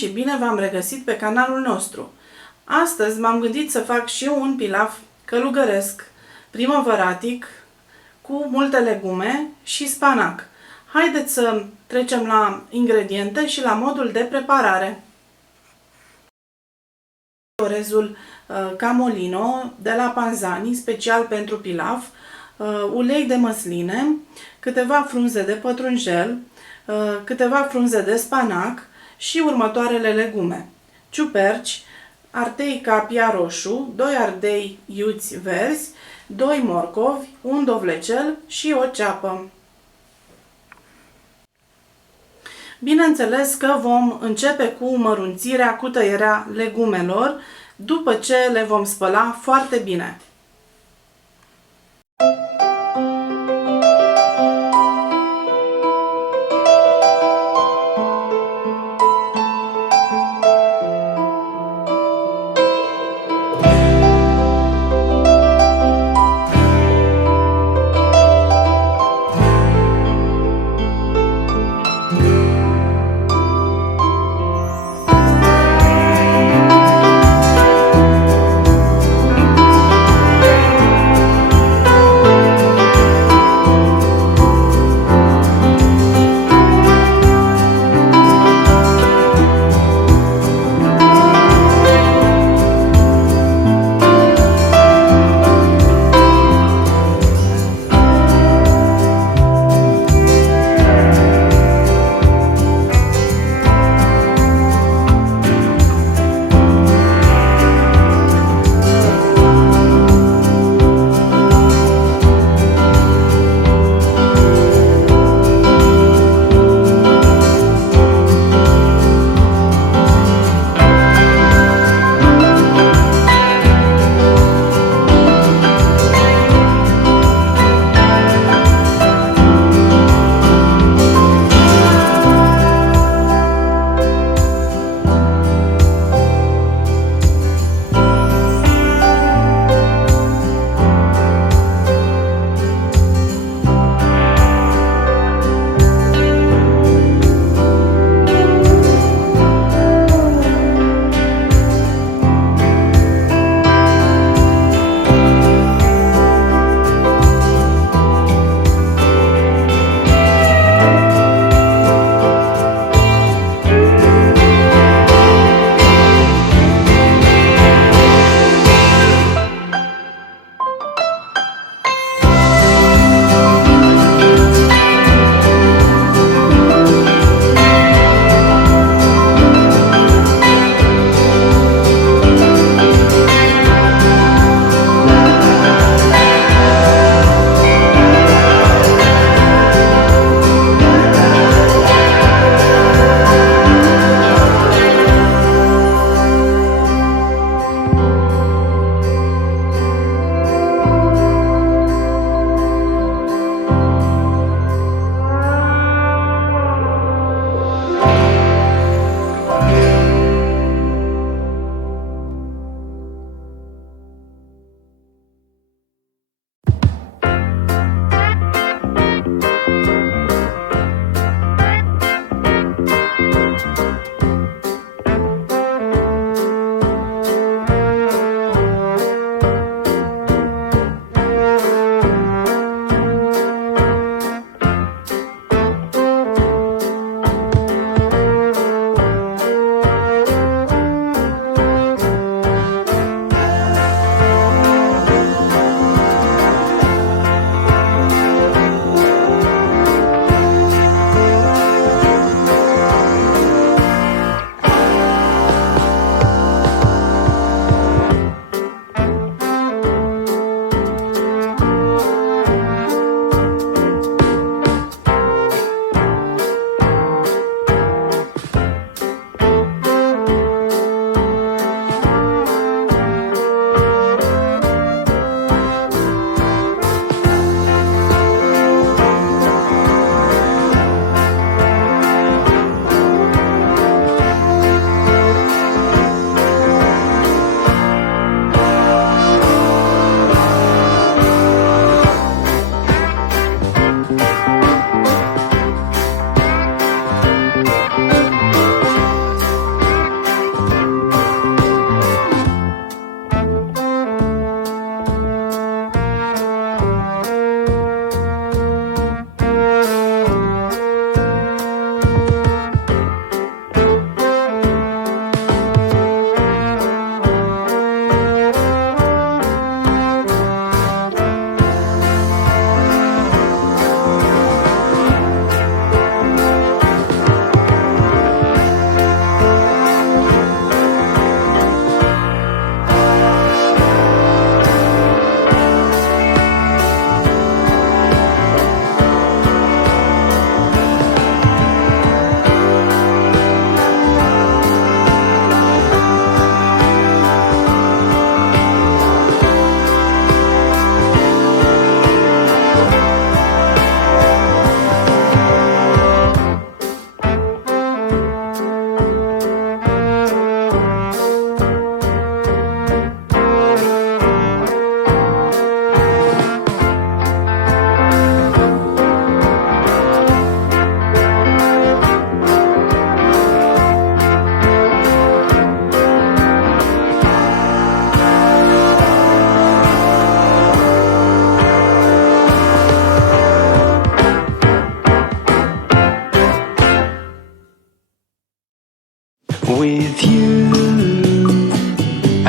și bine v-am regăsit pe canalul nostru. Astăzi m-am gândit să fac și eu un pilaf călugăresc, primăvăratic, cu multe legume și spanac. Haideți să trecem la ingrediente și la modul de preparare. Orezul Camolino de la Panzani, special pentru pilaf, ulei de măsline, câteva frunze de pătrunjel, câteva frunze de spanac și următoarele legume: ciuperci, ardei capia roșu, 2 ardei iuți verzi, 2 morcovi, un dovlecel și o ceapă. Bineînțeles că vom începe cu mărunțirea, cu tăierea legumelor, după ce le vom spăla foarte bine.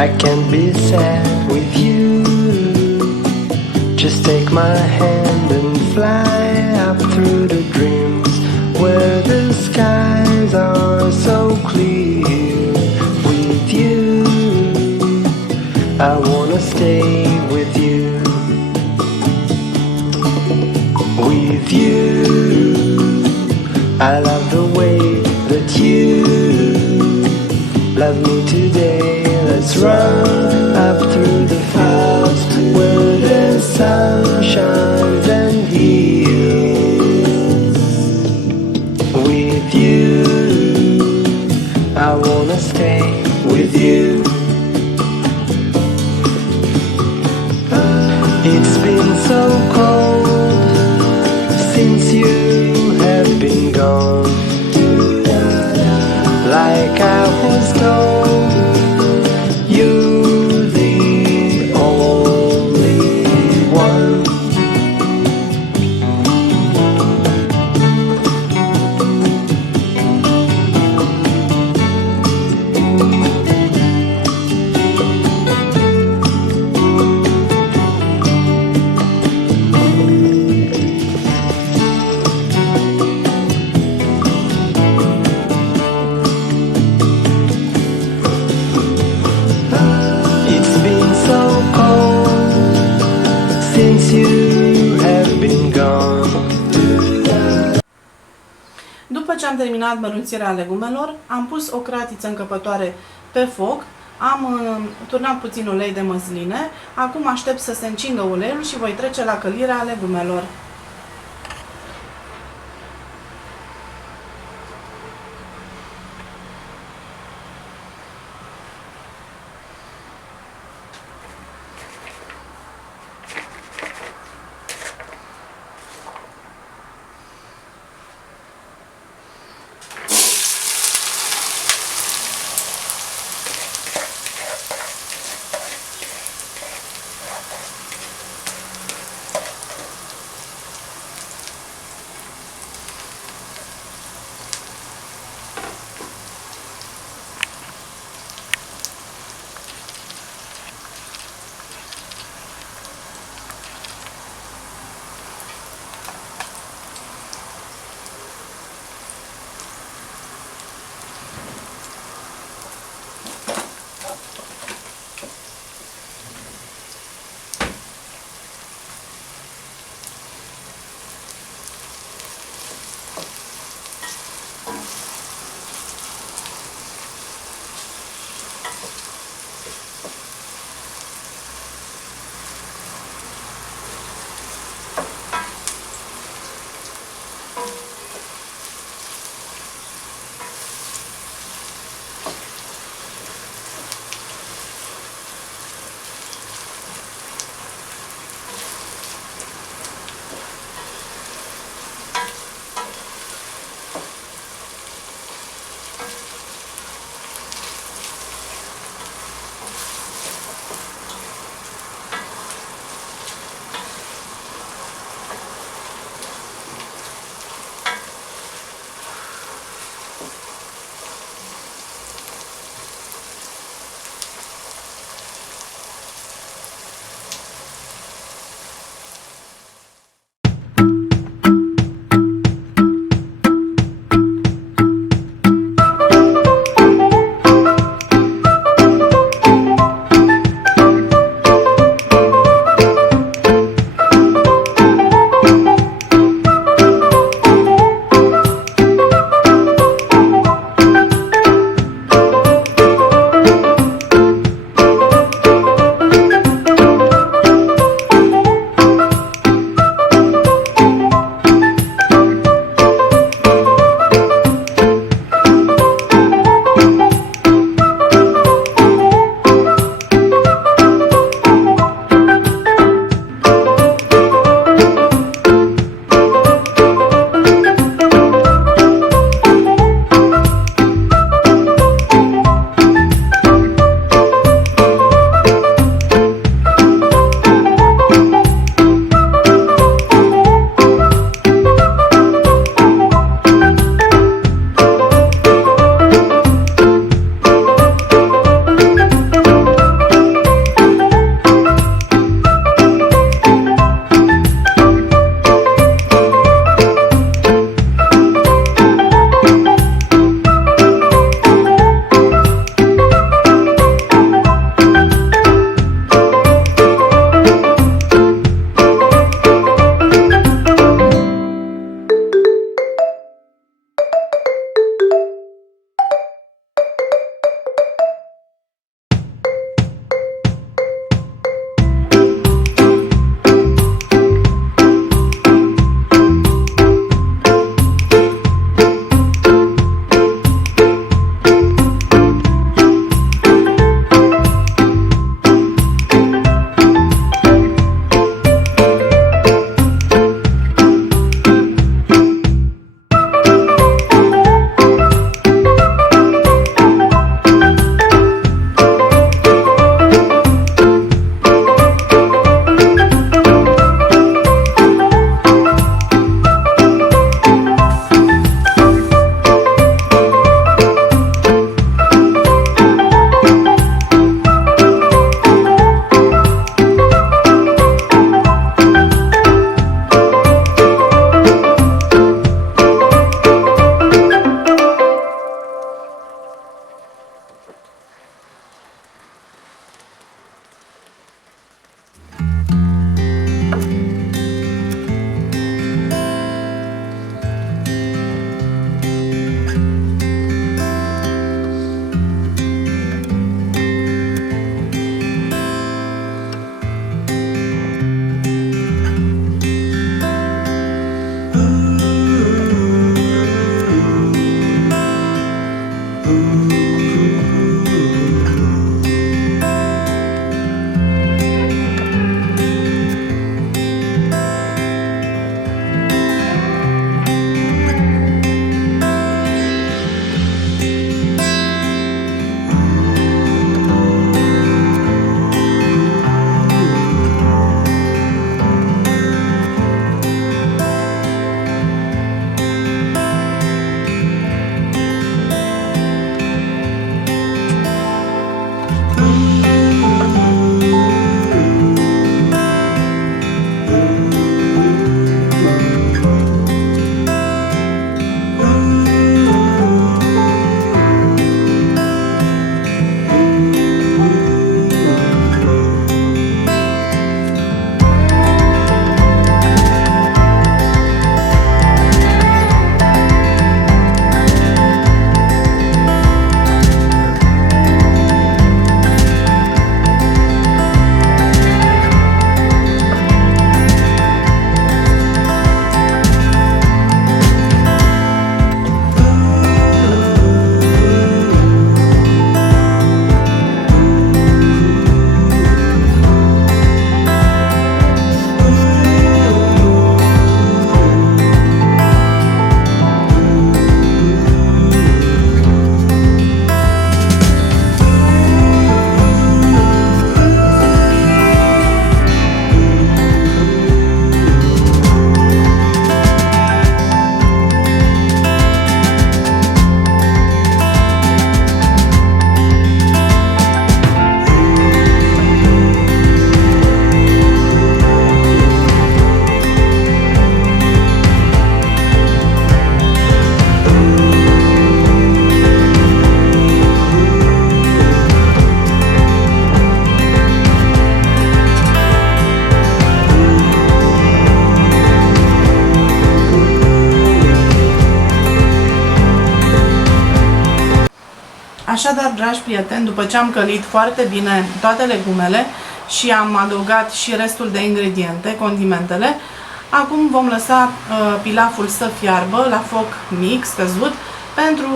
I can't be sad with you. Just take my hand and fly up through the dreams where the skies are so clear. With you, I wanna stay with you. With you, I love the way that you love me today. Let's run up through the fields where the sun shines and heals. With you, I wanna stay with you. It's been so cold since you have been gone. Like I was told, you're the only one. It's been so cold since you have been gone. După ce am terminat mărunțirea legumelor, am pus o cratiță încăpătoare pe foc, am turnat puțin ulei de măsline, acum aștept să se încingă uleiul și voi trece la călirea legumelor. Așadar, dragi prieteni, după ce am călit foarte bine toate legumele și am adăugat și restul de ingrediente, condimentele, acum vom lăsa pilaful să fiarbă la foc mic, scăzut, pentru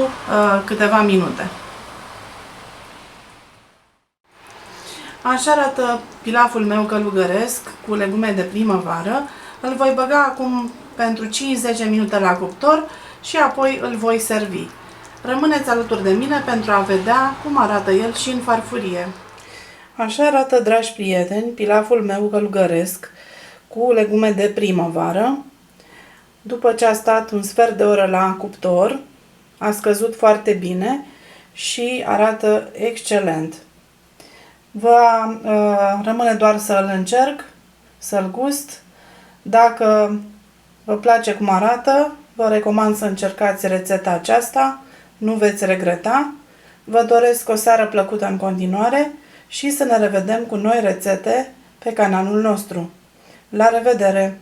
câteva minute. Așa arată pilaful meu călugăresc cu legume de primăvară. Îl voi băga acum pentru 5-10 minute la cuptor și apoi îl voi servi. Rămâneți alături de mine pentru a vedea cum arată el și în farfurie. Așa arată, dragi prieteni, pilaful meu călugăresc cu legume de primăvară. După ce a stat un sfert de oră la cuptor, a scăzut foarte bine și arată excelent. Rămâne doar să-l încerc, să-l gust. Dacă vă place cum arată, vă recomand să încercați rețeta aceasta, nu veți regreta. Vă doresc o seară plăcută în continuare și să ne revedem cu noi rețete pe canalul nostru. La revedere!